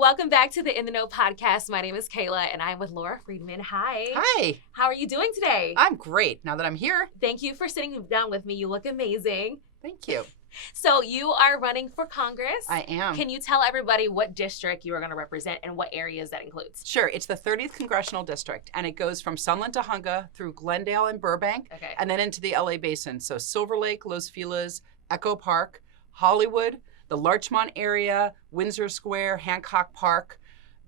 Welcome back to the In the Know podcast. My name is Kayla and I'm with Laura Friedman. Hi. Hi. How are you doing today? I'm great now that I'm here. Thank you for sitting down with me. You look amazing. Thank you. So you are running for Congress. I am. Can you tell everybody what district you are going to represent and what areas that includes? Sure. It's the 30th Congressional District, and it goes from Sunland to Hunga through Glendale and Burbank, Okay. and then into the LA Basin. So Silver Lake, Los Feliz, Echo Park, Hollywood, the Larchmont area, Windsor Square, Hancock Park,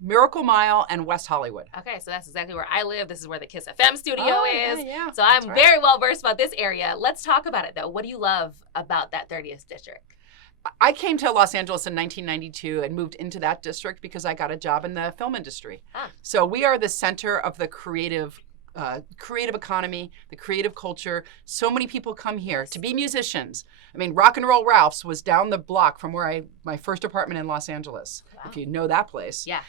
Miracle Mile, and West Hollywood. Okay, so that's exactly where I live. This is where the Kiss FM studio is. Yeah, so I'm right. very well versed about this area. Let's talk about it though. What do you love about that 30th district? I came to Los Angeles in 1992 and moved into that district because I got a job in the film industry. So we are the center of the creative economy, the creative culture. So many people come here to be musicians. I mean, Rock and Roll Ralph's was down the block from where my first apartment in Los Angeles, if you know that place. Yeah.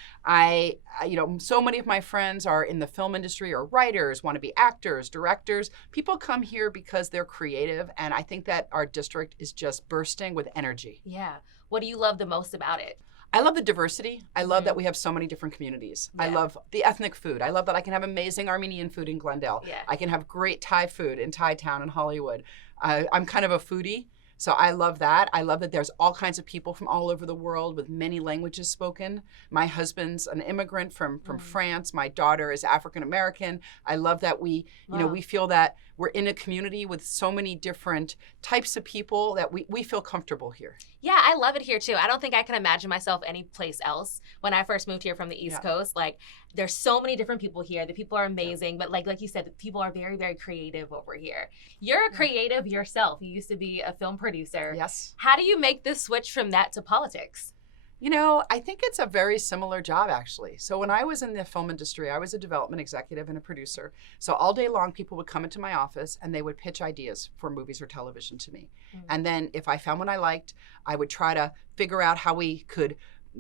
So many of my friends are in the film industry or writers, want to be actors, directors. People come here because they're creative, and I think that our district is just bursting with energy. Yeah. What do you love the most about it? I love the diversity. I love that we have so many different communities. Yeah. I love the ethnic food. I love that I can have amazing Armenian food in Glendale. Yeah. I can have great Thai food in Thai Town in Hollywood. I'm kind of a foodie, so I love that. I love that there's all kinds of people from all over the world with many languages spoken. My husband's an immigrant from France. My daughter is African American. I love that we feel that we're in a community with so many different types of people that we feel comfortable here. Yeah, I love it here too. I don't think I can imagine myself anyplace else. When I first moved here from the East Coast, like there's so many different people here. The people are amazing, but like you said, the people are very, very creative over here. You're a creative yourself. You used to be a film producer. Yes. How do you make the switch from that to politics? I think it's a very similar job, actually. So when I was in the film industry, I was a development executive and a producer. So all day long, people would come into my office and they would pitch ideas for movies or television to me. And then if I found one I liked, I would try to figure out how we could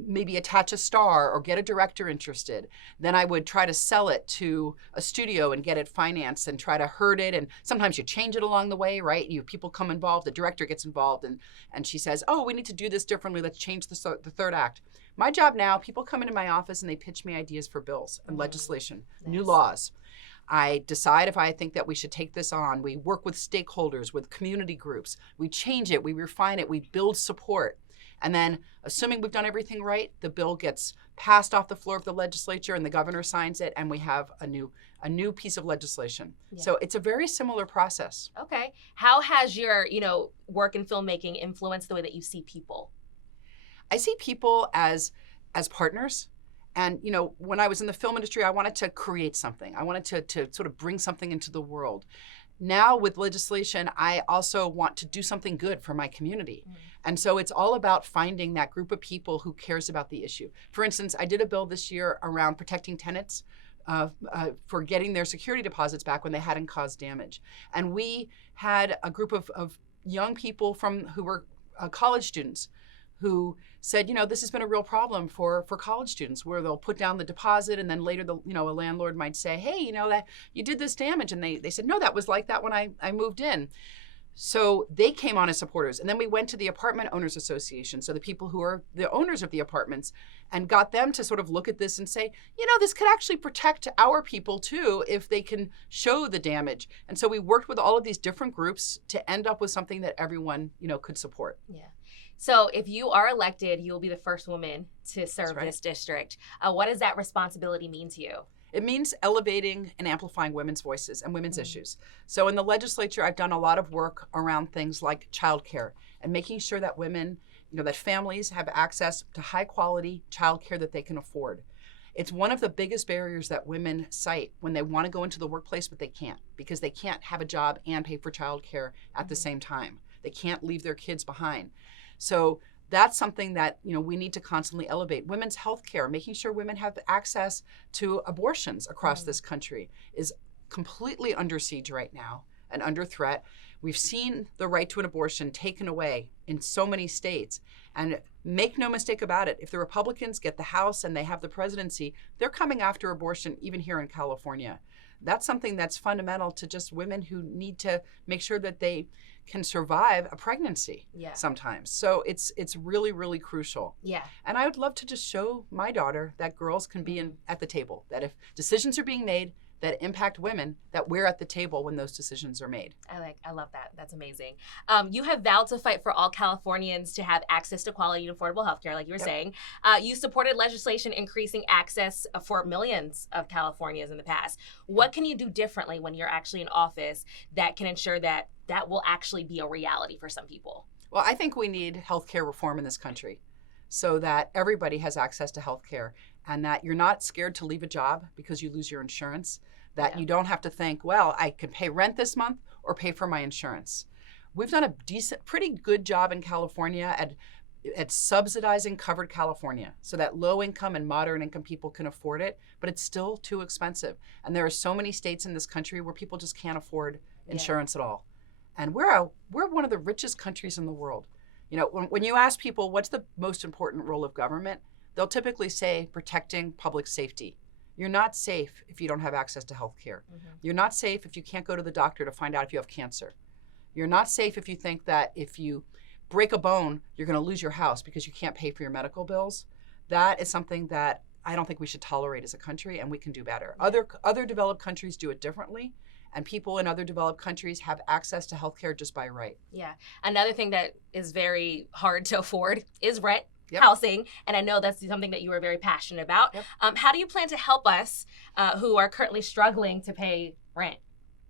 maybe attach a star or get a director interested. Then I would try to sell it to a studio and get it financed and try to herd it. And sometimes you change it along the way, right? People come involved, the director gets involved, and she says, oh, we need to do this differently. Let's change the third act. My job now, people come into my office and they pitch me ideas for bills and legislation, new laws. I decide if I think that we should take this on. We work with stakeholders, with community groups. We change it, we refine it, we build support. And then, assuming we've done everything right, the bill gets passed off the floor of the legislature and the governor signs it, and we have a new piece of legislation. Yeah. So it's a very similar process. Okay. How has your, work in filmmaking influenced the way that you see people? I see people as partners. And, when I was in the film industry, I wanted to create something. I wanted to sort of bring something into the world. Now with legislation, I also want to do something good for my community. And so it's all about finding that group of people who cares about the issue. For instance, I did a bill this year around protecting tenants for getting their security deposits back when they hadn't caused damage. And we had a group of young people who were college students who said, this has been a real problem for college students, where they'll put down the deposit and then later a landlord might say, hey, that you did this damage. And they said, no, that was like that when I moved in. So they came on as supporters. And then we went to the Apartment Owners Association, so the people who are the owners of the apartments, and got them to sort of look at this and say, this could actually protect our people too if they can show the damage. And so we worked with all of these different groups to end up with something that everyone, could support. Yeah. So if you are elected, you will be the first woman to serve this district. What does that responsibility mean to you? It means elevating and amplifying women's voices and women's issues. So in the legislature, I've done a lot of work around things like childcare and making sure that women, that families have access to high quality childcare that they can afford. It's one of the biggest barriers that women cite when they want to go into the workplace, but they can't, because they can't have a job and pay for childcare at the same time. They can't leave their kids behind. So that's something that we need to constantly elevate. Women's health care, making sure women have access to abortions across this country, is completely under siege right now and under threat. We've seen the right to an abortion taken away in so many states. And Make no mistake about it. If the Republicans get the House and they have the presidency, they're coming after abortion, even here in California. That's something that's fundamental to just women who need to make sure that they can survive a pregnancy sometimes. So it's really, really crucial. Yeah. And I would love to just show my daughter that girls can be at the table, that if decisions are being made that impact women, that we're at the table when those decisions are made. I love that. That's amazing. You have vowed to fight for all Californians to have access to quality and affordable healthcare, like you were saying. You supported legislation increasing access for millions of Californians in the past. What can you do differently when you're actually in office that can ensure that that will actually be a reality for some people? Well, I think we need healthcare reform in this country so that everybody has access to healthcare and that you're not scared to leave a job because you lose your insurance, that you don't have to think, well, I could pay rent this month or pay for my insurance. We've done a pretty good job in California at subsidizing covered California so that low income and moderate income people can afford it, but it's still too expensive. And there are so many states in this country where people just can't afford insurance at all. And we're one of the richest countries in the world. You know, when you ask people what's the most important role of government, they'll typically say protecting public safety. You're not safe if you don't have access to health care. You're not safe if you can't go to the doctor to find out if you have cancer. You're not safe if you think that if you break a bone, you're going to lose your house because you can't pay for your medical bills. That is something that I don't think we should tolerate as a country, and we can do better. Other developed countries do it differently, and people in other developed countries have access to healthcare just by right. Yeah. Another thing that is very hard to afford is rent. Housing, and I know that's something that you are very passionate about. How do you plan to help us who are currently struggling to pay rent?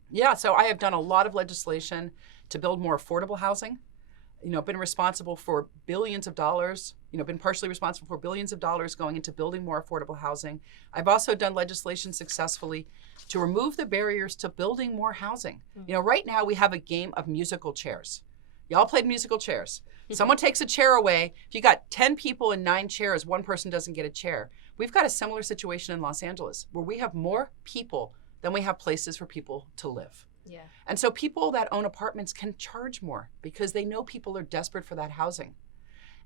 Yeah, so I have done a lot of legislation to build more affordable housing. You know, been responsible for billions of dollars, been partially responsible for billions of dollars going into building more affordable housing. I've also done legislation successfully to remove the barriers to building more housing. You know, right now we have a game of musical chairs. Y'all played musical chairs. Someone takes a chair away. If you got 10 people in 9 chairs, one person doesn't get a chair. We've got a similar situation in Los Angeles where we have more people than we have places for people to live. Yeah. And so people that own apartments can charge more because they know people are desperate for that housing.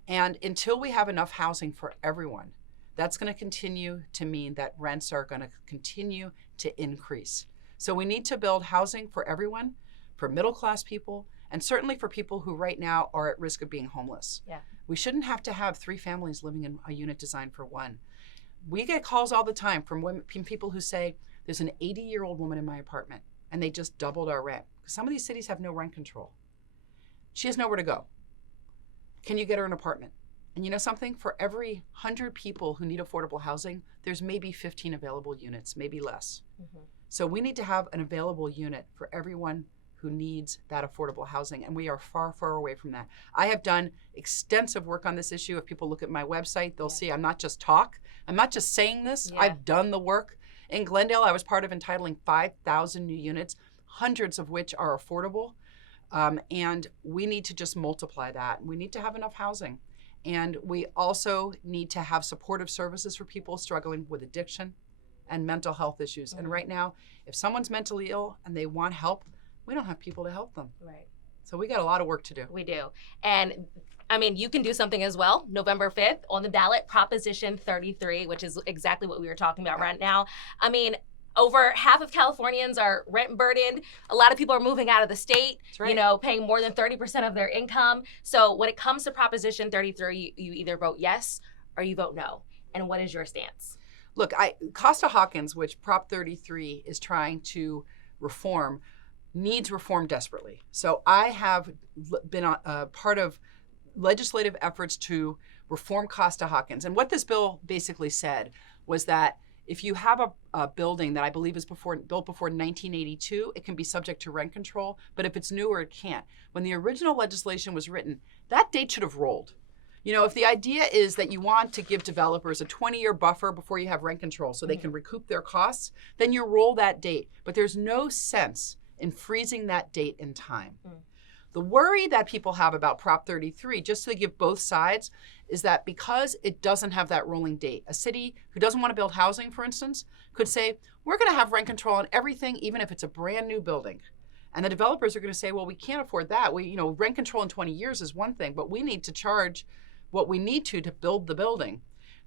And until we have enough housing for everyone, that's going to continue to mean that rents are going to continue to increase. So we need to build housing for everyone, for middle-class people, and certainly for people who right now are at risk of being homeless. Yeah. We shouldn't have to have 3 families living in a unit designed for one. We get calls all the time from people who say, there's an 80-year-old woman in my apartment and they just doubled our rent. Because some of these cities have no rent control. She has nowhere to go. Can you get her an apartment? And you know something? For every 100 people who need affordable housing, there's maybe 15 available units, maybe less. So we need to have an available unit for everyone who needs that affordable housing, and we are far, far away from that. I have done extensive work on this issue. If people look at my website, they'll see I'm not just I'm not just saying this, I've done the work. In Glendale, I was part of entitling 5,000 new units, hundreds of which are affordable, and we need to just multiply that. We need to have enough housing, and we also need to have supportive services for people struggling with addiction and mental health issues. And right now, if someone's mentally ill and they want help, we don't have people to help them. Right. So we got a lot of work to do. We do. And I mean, you can do something as well. November 5th on the ballot, Proposition 33, which is exactly what we were talking about right now. I mean, over half of Californians are rent burdened. A lot of people are moving out of the state, paying more than 30% of their income. So when it comes to Proposition 33, you either vote yes or you vote no. And what is your stance? Look, Costa-Hawkins, which Prop 33 is trying to reform, needs reform desperately. So I have been a part of legislative efforts to reform Costa-Hawkins. And what this bill basically said was that if you have a building that I believe is built before 1982, it can be subject to rent control. But if it's newer, it can't. When the original legislation was written, that date should have rolled. You know, if the idea is that you want to give developers a 20-year buffer before you have rent control so they can recoup their costs, then you roll that date. But there's no sense in freezing that date in time. The worry that people have about Prop 33, just to give both sides, is that because it doesn't have that rolling date, a city who doesn't want to build housing, for instance, could say, we're going to have rent control on everything, even if it's a brand new building. And the developers are going to say, well, we can't afford that. Rent control in 20 years is one thing, but we need to charge what we need to build the building,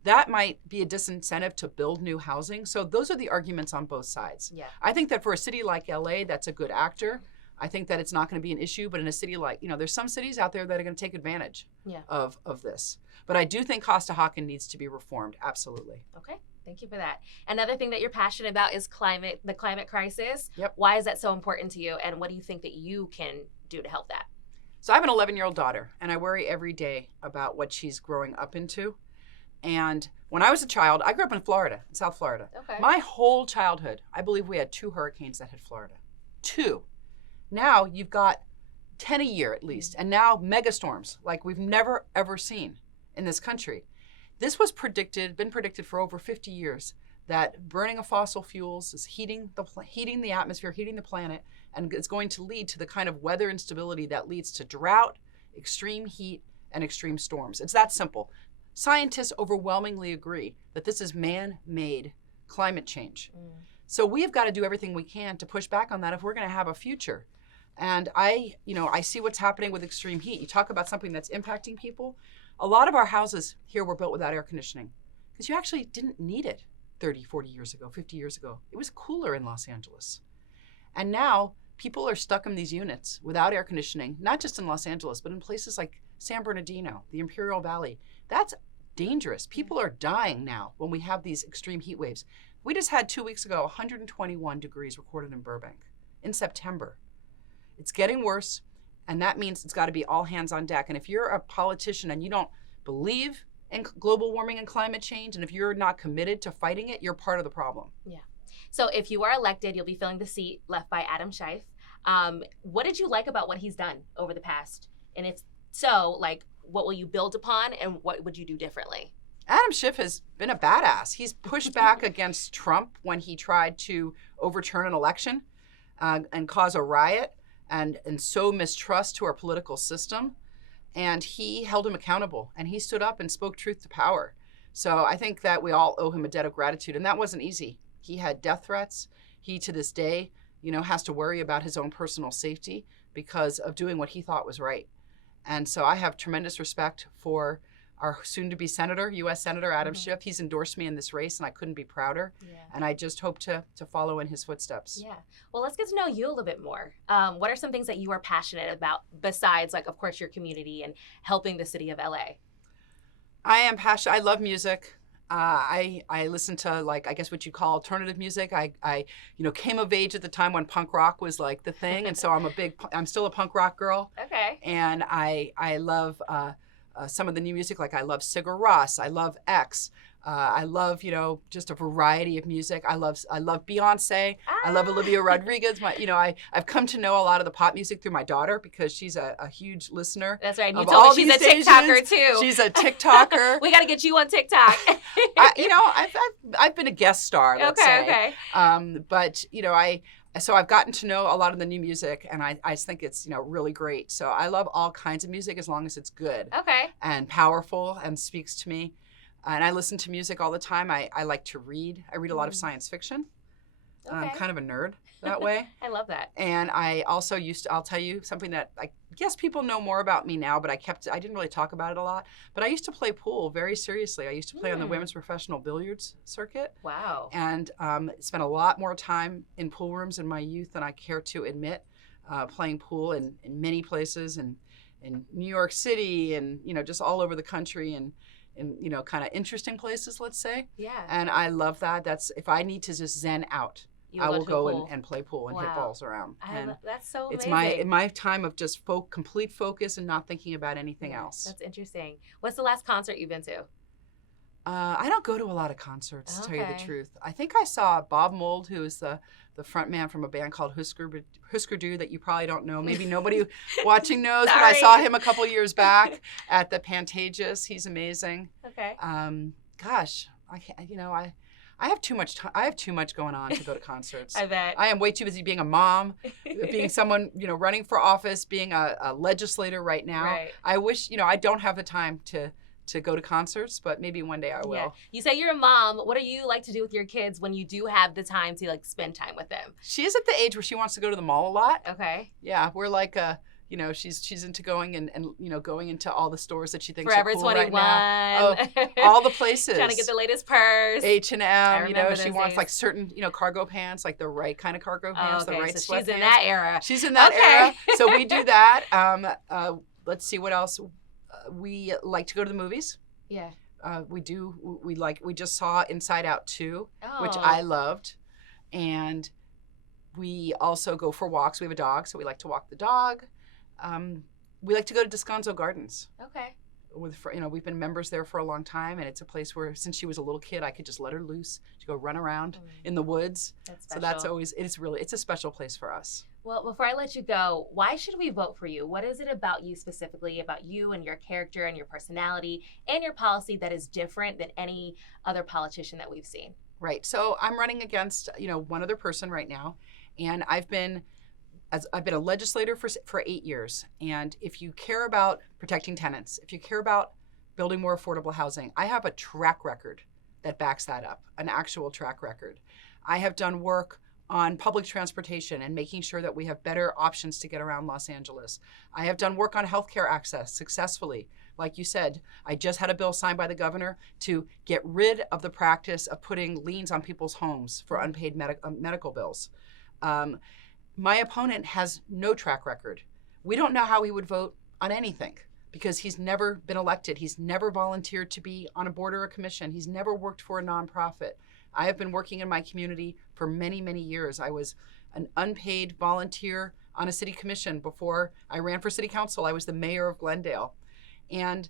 that might be a disincentive to build new housing. So those are the arguments on both sides. Yeah. I think that for a city like LA, that's a good actor. I think that it's not going to be an issue, but in a city like, there's some cities out there that are going to take advantage of this. But I do think Costa-Hawken needs to be reformed, absolutely. Okay, thank you for that. Another thing that you're passionate about is the climate crisis. Yep. Why is that so important to you, and what do you think that you can do to help that? So I have an 11-year-old daughter, and I worry every day about what she's growing up into. And when I was a child, I grew up in Florida, in South Florida. Okay. My whole childhood, I believe we had 2 hurricanes that hit Florida. 2. Now you've got 10 a year at least, and now megastorms like we've never ever seen in this country. This was been predicted for over 50 years, that burning of fossil fuels is heating the atmosphere, heating the planet, and it's going to lead to the kind of weather instability that leads to drought, extreme heat, and extreme storms. It's that simple. Scientists overwhelmingly agree that this is man-made climate change. So we have got to do everything we can to push back on that if we're going to have a future. And I see what's happening with extreme heat. You talk about something that's impacting people. A lot of our houses here were built without air conditioning because you actually didn't need it 30, 40 years ago, 50 years ago. It was cooler in Los Angeles. And now people are stuck in these units without air conditioning, not just in Los Angeles, but in places like San Bernardino, the Imperial Valley. That's dangerous. People are dying now when we have these extreme heat waves. We just had 2 weeks ago, 121 degrees recorded in Burbank in September. It's getting worse, and that means it's got to be all hands on deck. And if you're a politician and you don't believe in global warming and climate change, and if you're not committed to fighting it, you're part of the problem. Yeah. So if you are elected, you'll be filling the seat left by Adam Schiff. What did you like about what he's done over the past? And if so, like, what will you build upon, and what would you do differently? Adam Schiff has been a badass. He's pushed back against Trump when he tried to overturn an election and cause a riot and sow mistrust to our political system. And he held him accountable, and he stood up and spoke truth to power. So I think that we all owe him a debt of gratitude, and that wasn't easy. He had death threats. He, to this day, has to worry about his own personal safety because of doing what he thought was right. And so I have tremendous respect for our soon-to-be senator, U.S. Senator Adam Schiff. He's endorsed me in this race, and I couldn't be prouder. Yeah. And I just hope to follow in his footsteps. Yeah. Well, let's get to know you a little bit more. What are some things that you are passionate about besides, like, of course, your community and helping the city of L.A.? I am passionate. I love music. I listen to, like, I guess what you call alternative music. I came of age at the time when punk rock was like the thing, and so I'm still a punk rock girl. Okay. And I love some of the new music, like I love Sigur Rós, I love X, I love just a variety of music. I love Beyonce. I love Olivia Rodriguez. I've come to know a lot of the pop music through my daughter because she's a huge listener. That's right. You told me she's a TikToker too. She's a TikToker. We got to get you on TikTok. I've been a guest star. Let's say. Okay. So I've gotten to know a lot of the new music, and I just think it's really great. So I love all kinds of music as long as it's good. Okay. And powerful and speaks to me. And I listen to music all the time. I like to read. I read a lot of science fiction. Okay. I'm kind of a nerd that way. I love that. And I also I'll tell you something that I guess people know more about me now, but I didn't really talk about it a lot. But I used to play pool very seriously. I used to play on the women's professional billiards circuit. Wow. And spent a lot more time in pool rooms in my youth than I care to admit, playing pool in many places, and in New York City, and just all over the country, and in kind of interesting places, let's say. Yeah. And I love that. That's if I need to just zen out, I will go and play pool and hit balls around. That's so amazing. It's my time of just complete focus and not thinking about anything else. That's interesting. What's the last concert you've been to? I don't go to a lot of concerts, to tell you the truth. I think I saw Bob Mould, who is the front man from a band called Husker Du that you probably don't know. Maybe nobody watching knows, but I saw him a couple years back at the Pantages. He's amazing. Okay. Gosh, I have too much time. I have too much going on to go to concerts. I bet. I am way too busy being a mom, being someone, running for office, being a legislator right now. Right. I wish, I don't have the time to go to concerts, but maybe one day I will. Yeah. You say you're a mom. What do you like to do with your kids when you do have the time to spend time with them? She is at the age where she wants to go to the mall a lot. Okay. Yeah, we're like You know, she's into going and going into all the stores that she thinks Forever are cool 21. right now. Oh, all the places. Trying to get the latest purse. H&M, she those wants days. like certain, cargo pants, like the right kind of cargo pants, okay. the right So sweatpants. she's in that era. She's in that era. So we do that. Let's see what else. We like to go to the movies. Yeah. We just saw Inside Out 2, which Oh. I loved. And we also go for walks. We have a dog, so we like to walk the dog. We like to go to Descanso Gardens. Okay. We've been members there for a long time, and it's a place where, since she was a little kid, I could just let her loose to go run around in the woods. That's So special. that's always, it's a special place for us. Well, before I let you go, why should we vote for you? What is it about you specifically, about you and your character and your personality and your policy that is different than any other politician that we've seen? Right. So I'm running against, one other person right now, and I've been a legislator for 8 years. And if you care about protecting tenants, if you care about building more affordable housing, I have a track record that backs that up, an actual track record. I have done work on public transportation and making sure that we have better options to get around Los Angeles. I have done work on healthcare access successfully. Like you said, I just had a bill signed by the governor to get rid of the practice of putting liens on people's homes for unpaid medical bills. My opponent has no track record. We don't know how he would vote on anything because he's never been elected. He's never volunteered to be on a board or a commission. He's never worked for a nonprofit. I have been working in my community for many, many years. I was an unpaid volunteer on a city commission before I ran for city council. I was the mayor of Glendale. And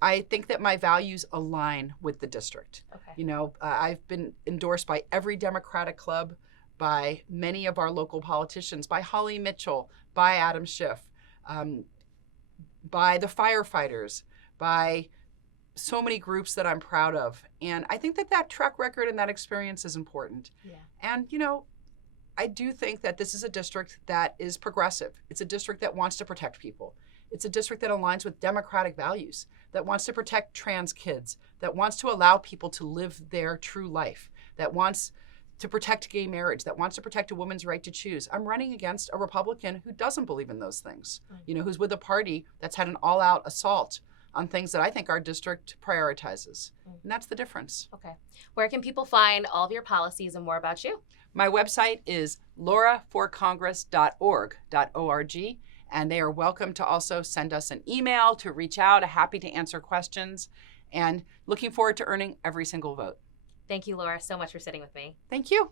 I think that my values align with the district. Okay. I've been endorsed by every Democratic club, by many of our local politicians, by Holly Mitchell, by Adam Schiff, by the firefighters, by so many groups that I'm proud of. And I think that track record and that experience is important. Yeah. And, I do think that this is a district that is progressive. It's a district that wants to protect people. It's a district that aligns with democratic values, that wants to protect trans kids, that wants to allow people to live their true life, that wants to protect gay marriage, that wants to protect a woman's right to choose. I'm running against a Republican who doesn't believe in those things, who's with a party that's had an all-out assault on things that I think our district prioritizes. And that's the difference. Okay. Where can people find all of your policies and more about you? My website is lauraforcongress.org, and they are welcome to also send us an email, to reach out, happy to answer questions, and looking forward to earning every single vote. Thank you, Laura, so much for sitting with me. Thank you.